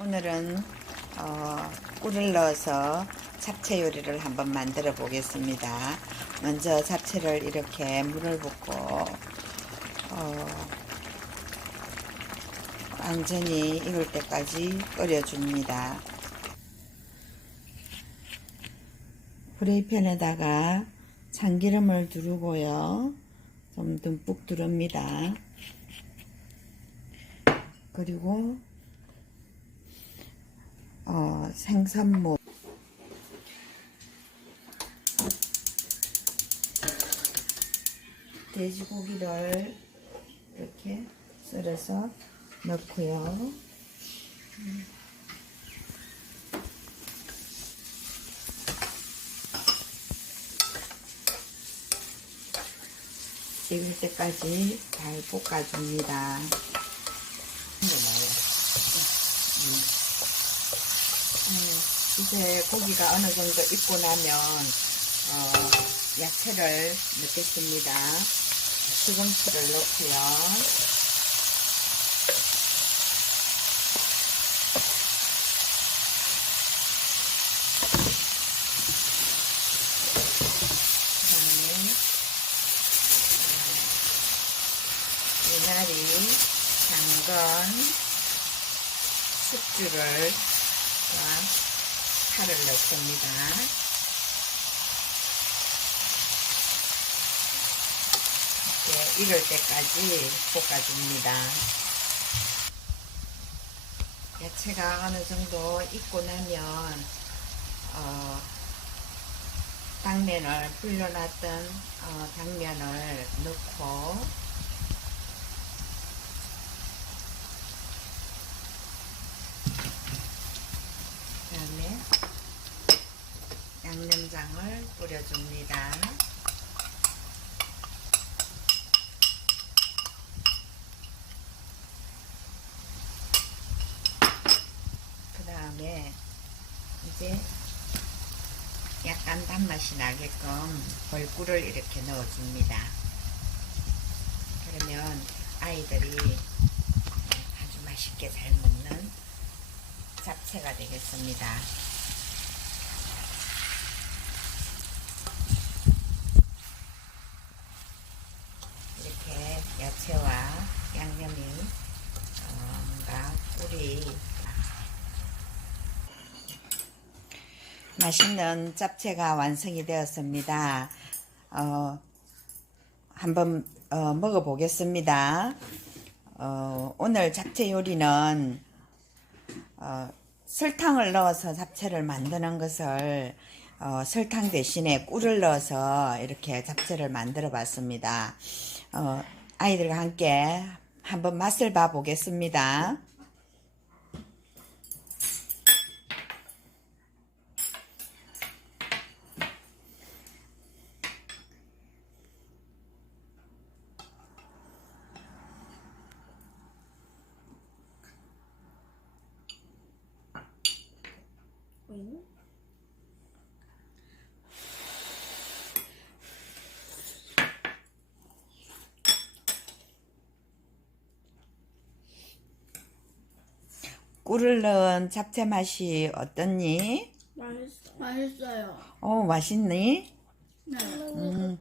오늘은 어, 꿀을 넣어서 잡채 요리를 한번 만들어 보겠습니다. 먼저 잡채를 이렇게 물을 붓고 어, 완전히 익을 때까지 끓여줍니다. 프레이팬에다가 참기름을 두르고요. 좀 듬뿍 두릅니다. 그리고 어, 생선무 돼지고기를 이렇게 썰어서 넣고요. 익을 때까지 잘 볶아줍니다. 음, 이제 고기가 어느 정도 익고 나면 어, 야채를 넣겠습니다. 시금치를 넣고요. 미나리, 당근, 숙주를 와, 파를 넣습니다. 이제 익을 때까지 볶아줍니다. 야채가 어느 정도 익고 나면 어, 당면을 불려놨던 어, 당면을 넣고 그다음에 양념장을 뿌려줍니다. 그 다음에 이제 약간 단맛이 나게끔 벌꿀을 이렇게 넣어줍니다. 그러면 아이들이 아주 맛있게 잘 먹는 잡채가 되겠습니다. 이렇게 야채와 양념이 어, 꿀이 맛있는 잡채가 완성이 되었습니다. 어, 한번 어, 먹어보겠습니다. 어, 오늘 잡채 요리는 어, 설탕을 넣어서 잡채를 만드는 것을 어, 설탕 대신에 꿀을 넣어서 이렇게 잡채를 만들어 봤습니다. 어, 아이들과 함께 한번 맛을 봐 보겠습니다. 꿀을 넣은 잡채 맛이 어떻니? 맛있어. 맛있어요. 어, 맛있니? 네. 음.